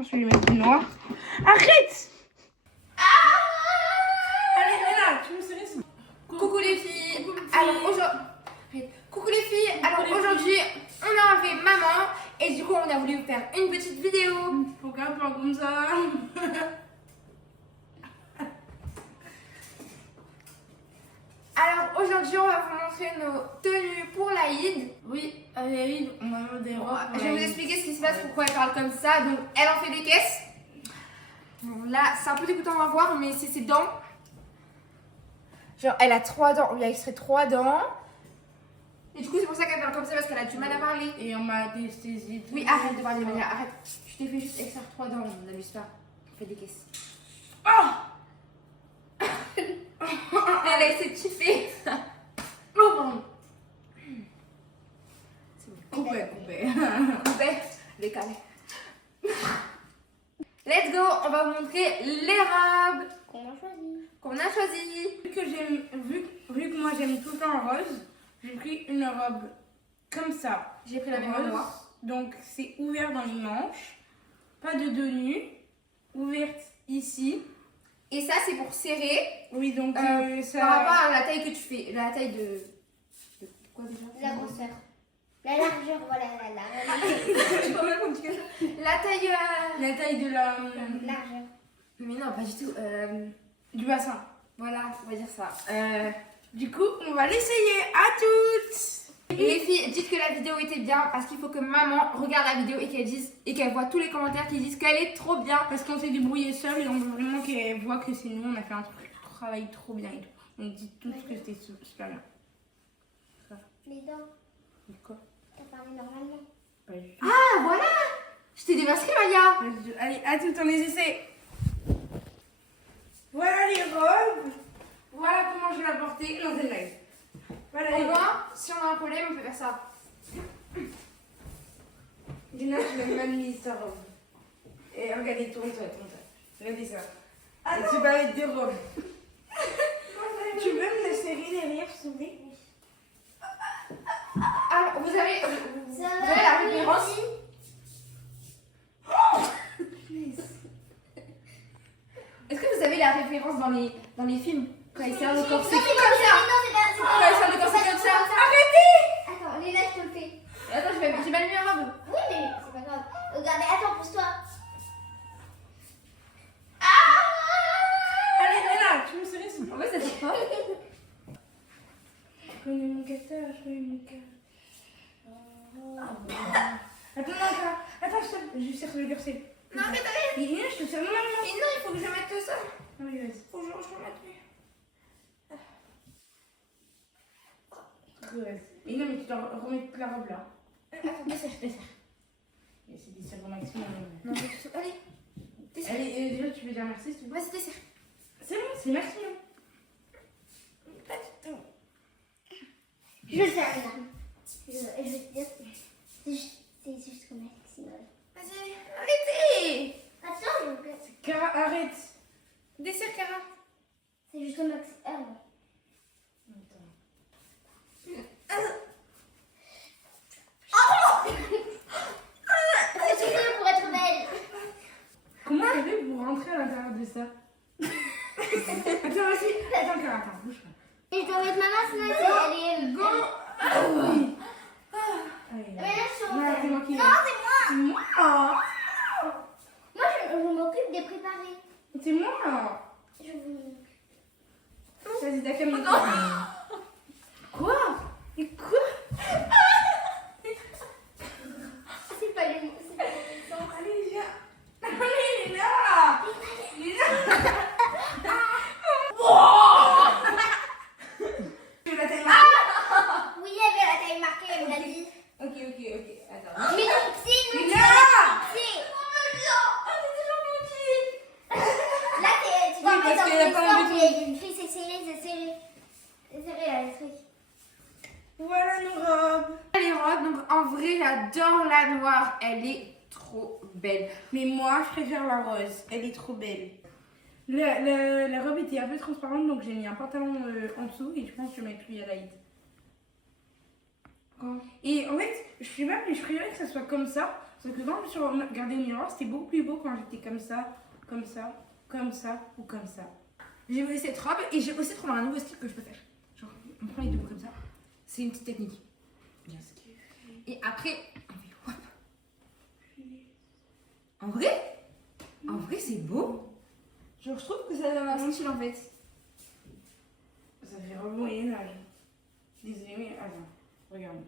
pense que je vais mettre du noir. Arrête! Allez, Léna, tu me serais ça. Coucou les filles. Coucou les filles. Alors aujourd'hui, on a enlevé maman et du coup, on a voulu vous faire une petite vidéo. Pourquoi pas comme ça? Alors aujourd'hui, on va vous montrer nos tenues pour l'Aïd. Oui, à l'Aïd, on va mettre des robes. Je vais vous expliquer ce qui se passe, pourquoi elle parle comme ça. Donc, elle en fait des caisses. Bon, là, c'est un peu dégoûtant à voir, mais c'est ses dents. Genre, elle a 3 dents. On lui a extrait 3 dents. Et du coup, c'est pour ça qu'elle parle comme ça, parce qu'elle a du mal à parler. Et on m'a anesthésié. Oui, arrête de parler de manière. Arrête. Je t'ai fait juste extraire 3 dents, on n'abuse pas. On fait des caisses. Oh! Elle a essayé de kiffer. Oh, pardon. C'est bon. Coupé. Décalé. Let's go, on va vous montrer les robes qu'on a choisies. Vu que moi j'aime tout le temps le rose, j'ai pris une robe comme ça. J'ai pris la même Rose. moi. Donc c'est ouvert dans les manches, pas de dos nu, ouverte ici. Et ça, c'est pour serrer. Oui, donc ça. Par rapport à la taille que tu fais. La taille de quoi déjà? La grosseur. La largeur, voilà, la largeur. La taille. La taille de la. Largeur. Mais non, pas du tout. Du bassin. Voilà, on va dire ça. Du coup, on va l'essayer. À toutes! Et les filles, dites que la vidéo était bien parce qu'il faut que maman regarde la vidéo et qu'elle dise et qu'elle voit tous les commentaires qui disent qu'elle est trop bien. Parce qu'on s'est débrouillé seul et on veut vraiment qu'elle voit que c'est nous, on a fait un travail trop bien et tout. Donc dites tous que c'était super bien. Les dents, Quoi? t'as parlé normalement. Pas du tout. Ah, voilà! Je t'ai démasqué, Malia! Allez, à toutes, on les essaie. Voilà les robes. Voilà comment je vais la porter. Non, c'est live. Voilà les Au robes. moins, si on a un problème, on peut faire ça. Dina, tu m'as mal mise ta robe. Et regardez, tourne-toi. Regardez ça. Ah, tu vas mettre deux robes. Tu peux me la serrer derrière, s'il te plaît? Ah, vous avez la référence? Est-ce que vous avez la référence dans les films quand ils servent le corset comme ça? Quand ils servent le corset comme ça? Arrêtez! Attends, Léna, je te le fais. Attends, j'ai mal mis la robe. Oui, mais c'est pas grave. Regardez, attends, pousse-toi. Allez, Léna, tu me serrer, s'il te plaît? En fait, ça fait pas. Je connais mon casseur, Attends, non, attends, je serre le corset. Non, arrête. Lina, je te serre normalement. Et non, il faut que je mette ça. Oui, vas-y. Faut que je remette lui. Mais non, mais tu dois remettre la robe là. Attends, desserre. Mais c'est des serres au maximum. Non, allez. Desserre. Allez, déjà, tu veux dire merci, s'il te plaît? Vas-y, desserre. C'est bon, c'est maximum. Pas du tout. Je le fais, Léna. Je vais te dire, c'est juste comme maximum. Vas-y, arrêtez. Attends, je- Cara, arrête. Desserre, Cara. c'est juste comme maximum. C'est bien pour être belle. Comment tu fait pour rentrer à l'intérieur de ça? Attends, vas-y. Attends, Cara, attends, bouge pas. Et je dois mettre ma main, sinon elle est... Go. Oui. Allez, Mais là, je suis non, c'est moi qui Non, c'est moi. C'est moi. Moi, je m'occupe de préparer. C'est moi. Je vous... Vas-y, t'as qu'à me Quoi? Mais quoi? C'est pas le sang. Allez, viens. Allez, là. Tu veux la taille marquée? Oui, il y avait la taille marquée, elle me l'a dit. Ok. Attends. Mais donc, c'est une Lina. c'est... Oh, Là, tu dois Oui, mettre parce dans qu'elle a le pas sang, enlevé c'est serré. C'est serré, le truc. Voilà nos robes. Les robes, donc en vrai, j'adore la noire. Elle est trop belle. Mais moi, je préfère la rose. Elle est trop belle. La robe était un peu transparente, donc j'ai mis un pantalon en dessous et je pense que je vais mettre lui à l'Aïd. Et en fait, je sais pas, mais je préférais que ça soit comme ça Sauf que quand je me suis regardée au miroir, c'était beaucoup plus beau quand j'étais comme ça, comme ça, comme ça ou comme ça. J'ai voulu cette robe et j'ai aussi trouvé un nouveau style que je peux faire. Genre, on prend les deux comme ça. C'est une petite technique. Bien ce qu'il fait. Et après, on fait hop. En vrai, c'est beau. Genre, je trouve que ça donne un style en fait. Ça fait vraiment Moyen-Âge. Désolée, mais attends, regarde.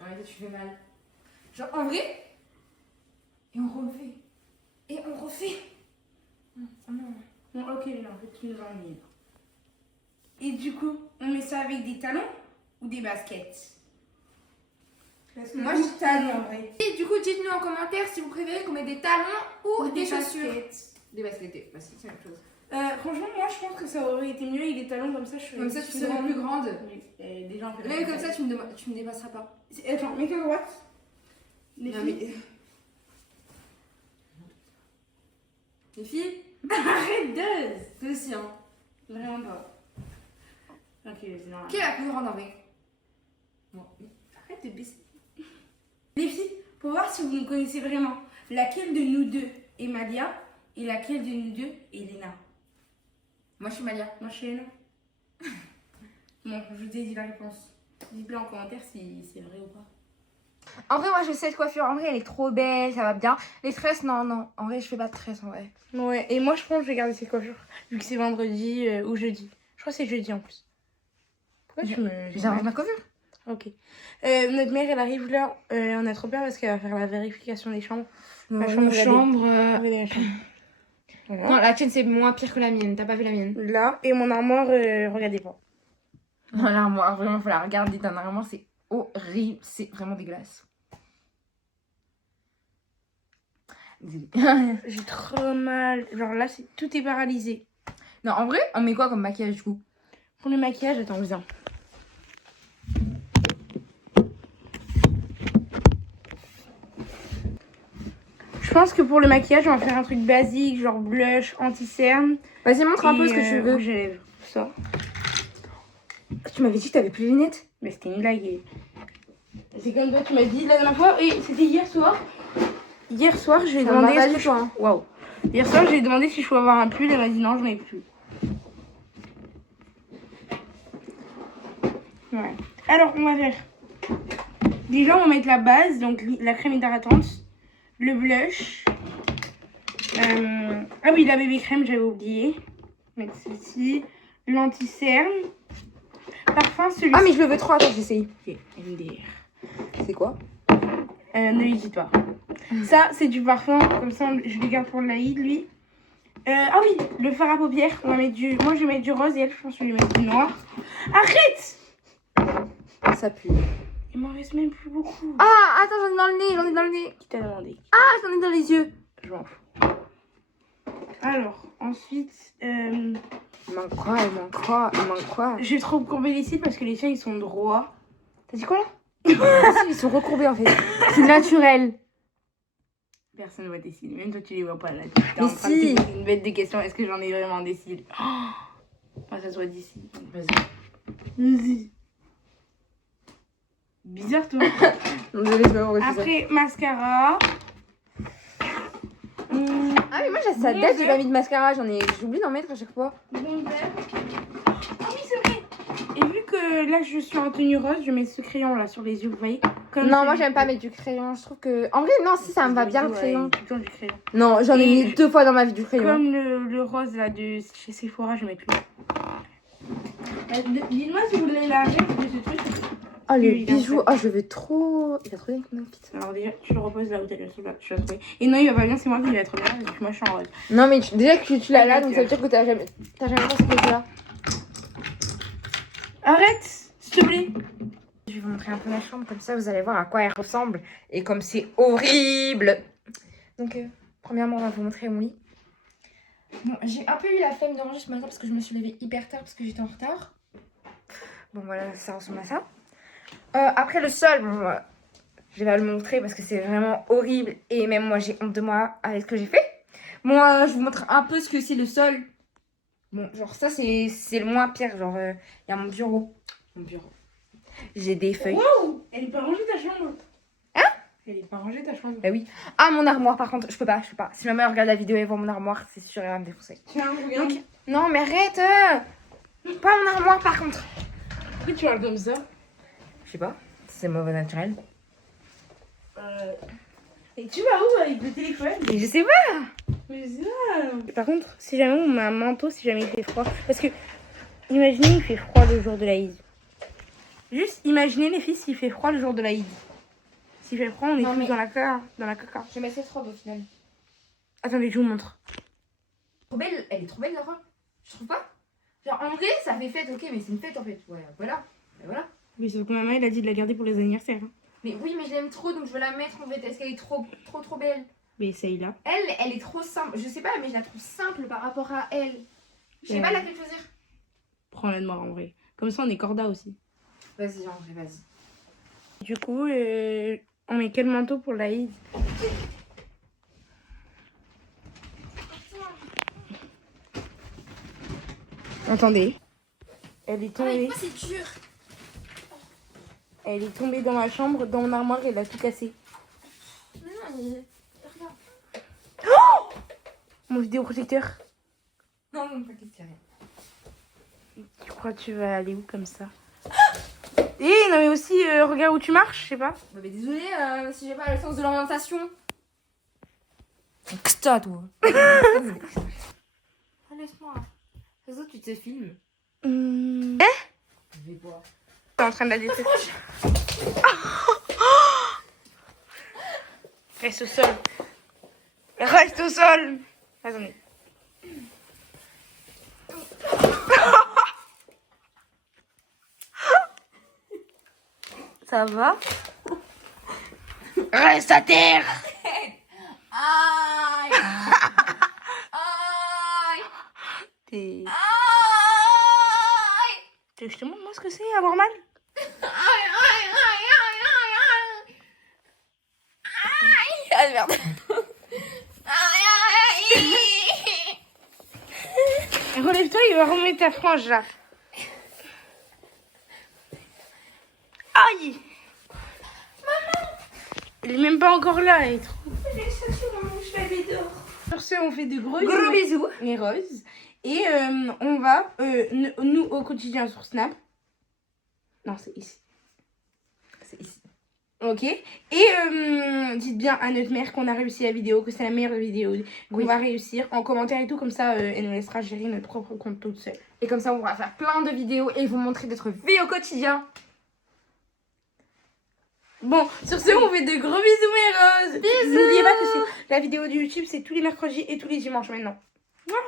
Ouais, tu fais mal. Genre, en vrai. Et on refait. Et on refait. Oh non. Bon, ok, non, en fait, tu nous ennuies. Et du coup, on met ça avec des talons ou des baskets? Parce que Moi, moi, je je talons en vrai. Et du coup, dites-nous en commentaire si vous préférez qu'on mette des talons ou des chaussures. baskets. Des baskets, bah c'est la même chose. Franchement, moi, je pense que ça aurait été mieux avec des talons comme ça. Comme ça, tu seras plus grande. Oui, et déjà, on fait Même comme ça, tu me dépasseras pas. Attends, mets-toi à droite. Les Non, filles. mais... Les filles, Arrête deux. toi aussi, hein. Vraiment pas. Ok, vas-y, non. Qui est la plus grande en vrai? Bon, arrête de baisser. Les filles, pour voir si vous me connaissez vraiment, laquelle de nous deux est Malia et laquelle de nous deux est Léna? Moi, je suis Malia. Moi, je suis Léna. Bon, je vous ai dit la réponse. Dites-le en commentaire si c'est vrai ou pas. En vrai, moi, je sais cette coiffure. En vrai, elle est trop belle, ça va bien. Les tresses, non, non. En vrai, je fais pas de tresses, en vrai. Ouais, et moi, je pense que je vais garder cette coiffure, vu que c'est vendredi ou jeudi. Je crois que c'est jeudi en plus. Pourquoi tu me... J'arrive ma coiffure. Ok. Notre mère, elle arrive là. On a trop peur parce qu'elle va faire la vérification des chambres. La chambre, regardez la chambre. Voilà. Non, la tienne, c'est moins pire que la mienne. T'as pas vu la mienne? Là, et mon armoire, regardez pas. Non, l'armoire, vraiment, faut la regarder. Dans l'armoire, c'est horrible. C'est vraiment dégueulasse. J'ai trop mal. Genre là, tout est paralysé. Non, en vrai, on met quoi comme maquillage, du coup? Pour le maquillage, attends, viens. Je pense que pour le maquillage, on va faire un truc basique, genre blush, anti-cerne. Vas-y, montre un peu ce que tu veux. Rouge à lèvres, ça. Tu m'avais dit que t'avais plus les lunettes. Mais c'était une blague. C'est comme toi, tu m'as dit la dernière fois, et c'était hier soir. Hier soir, j'ai demandé. Waouh. Hier soir, j'ai demandé si je pouvais avoir un pull, elle m'a dit non, j'en ai plus. Ouais. Alors, on va faire. Déjà, on va mettre la base, donc la crème hydratante, le blush. Ah oui, la bébé crème, j'avais oublié. Mettre ceci. L'anti-cerne. Parfum, celui-ci. Ah, mais je le veux trop. Attends, j'essaye. Ok, MDR. C'est quoi? Ne lui dis pas. Ça, c'est du parfum. Comme ça, je le garde pour l'Aïd, lui. Ah oui, le fard à paupières. On va mettre du... Moi, je vais mettre du rose et elle, je pense que je vais mettre du noir. Arrête! Ça pue. Il m'en reste même plus beaucoup. Ah, attends, j'en ai dans le nez. J'en ai dans le nez. Qui t'a demandé? Ah, j'en ai dans les yeux. Je m'en fous. Alors, ensuite... Il manque quoi? Il manque quoi? Il manque quoi? J'ai trop courbé les cils parce que les tiens, ils sont droits. T'as dit quoi là? Ils sont recourbés en fait. C'est naturel. Personne ne voit tes cils. Même toi, tu les vois pas là. Mais si. Une bête de question. Est-ce que j'en ai vraiment des cils? Oh, ça se voit d'ici. Vas-y. Bizarre, toi. Après, mascara. Ah, mais moi j'ai ça date, j'ai pas mis de mascara. J'oublie d'en mettre à chaque fois. Bon vert. Ah oui, c'est vrai. Et vu que là, je suis en tenue rose, je mets ce crayon là sur les yeux, vous voyez? Comme Non, moi j'aime pas mettre du crayon. Je trouve que. En vrai, non, si ça me va bien le crayon. Tout le temps du crayon. Non, j'en ai mis 2 fois dans ma vie du crayon. Comme le rose là de chez Sephora, je mets plus. Dites-moi si vous voulez la règle de ce truc. Oh, le bijou. Oh, je le veux trop. Il va trop bien avec mon outfit. Alors déjà, tu le reposes là où t'as le truc là. Tu vas trouver. Et non, il va pas bien, c'est moi qui vais être bien parce que moi je suis en rose. Non, mais déjà que tu l'as là, donc ça veut dire que t'as jamais pensé que là. Arrête, s'il te plaît. Je vais vous montrer un peu la chambre, comme ça vous allez voir à quoi elle ressemble et comme c'est horrible. Donc, premièrement, on va vous montrer mon lit. Bon, j'ai un peu eu la flemme de ranger ce matin parce que je me suis levée hyper tard parce que j'étais en retard. Bon, voilà, ça ressemble à ça. Après, le sol, bon, je vais le montrer parce que c'est vraiment horrible et même moi, j'ai honte de moi avec ce que j'ai fait. Bon, je vous montre un peu ce que c'est le sol. Bon, genre ça, c'est le moins pire. Genre, il y a mon bureau. J'ai des feuilles. Waouh, elle est pas rangée ta chambre. pas ranger ta chambre. Bah oui. Ah, mon armoire, par contre, je peux pas. Si ma mère regarde la vidéo et voit mon armoire, c'est sûr, elle va me défoncer. Tiens, regarde. Donc, non, mais arrête. Pas mon armoire, par contre. Pourquoi tu parles comme ça? Je sais pas. C'est mauvais naturel. Et tu vas où avec le téléphone? Mais je sais pas. Mais ça... Par contre, si jamais on met un manteau, si jamais il fait froid. Parce que, imaginez, il fait froid le jour de l'Aïd. Juste imaginez les filles s'il fait froid le jour de l'Aïd. S'il fait froid, on est Non, tous mais- dans la caca. Je vais mettre cette robe au final. Attendez, je vous montre. Trop belle, elle est trop belle la robe. Je trouve pas. Genre en vrai, ça fait fête, ok, mais c'est une fête en fait. Voilà, voilà. Et voilà. Oui, sauf que maman, elle a dit de la garder pour les anniversaires. Hein. Mais oui, mais je l'aime trop, donc je veux la mettre en fait. Est-ce qu'elle est trop belle? Mais essaye là. Elle est trop simple. Je sais pas, mais je la trouve simple par rapport à elle. Je sais pas laquelle choisir. Prends la noire en vrai. Comme ça, on est corda aussi. Vas-y, en vrai, vas-y. Du coup, on met quel manteau pour l'Aïd? Attendez. Elle est tombée. c'est dur. Elle est tombée dans ma chambre, dans mon armoire, et elle a tout cassé. Mais non, Mon vidéoprojecteur. non, t'inquiète, c'est rien. Tu crois que tu vas aller où comme ça? Et non mais aussi, regarde où tu marches, je sais pas. Bah, mais désolé si j'ai pas le sens de l'orientation. Qu'est-ce que t'as, toi? Oh, laisse-moi. Les autres, tu te filmes. Je vais boire. T'es en train de la détester. Reste au sol. Reste au sol. Attendez. Ça va? Reste à terre. Aïe! Aïe! T'es... Aïe! Je te montre moi ce que c'est avoir mal? Aïe! Aïe! Aïe! Aïe! Aïe! Aïe! Ah merde! Aïe! Aïe! Relève-toi, il va remettre ta frange là. Aïe! Maman! Il est même pas encore là, elle est trop... Sur ce, on fait de gros bisous! les roses. Et on va, nous au quotidien sur Snap. Non, c'est ici. C'est ici. Ok. Et dites bien à notre mère qu'on a réussi la vidéo, que c'est la meilleure vidéo qu'on va réussir. En commentaire et tout, comme ça, elle nous laissera gérer notre propre compte toute seule. Et comme ça, on va faire plein de vidéos et vous montrer notre vie au quotidien. Bon, sur ce, on fait de gros bisous, mes roses. Bisous. N'oubliez pas que la vidéo de YouTube, c'est tous les mercredis et tous les dimanches maintenant. Voilà.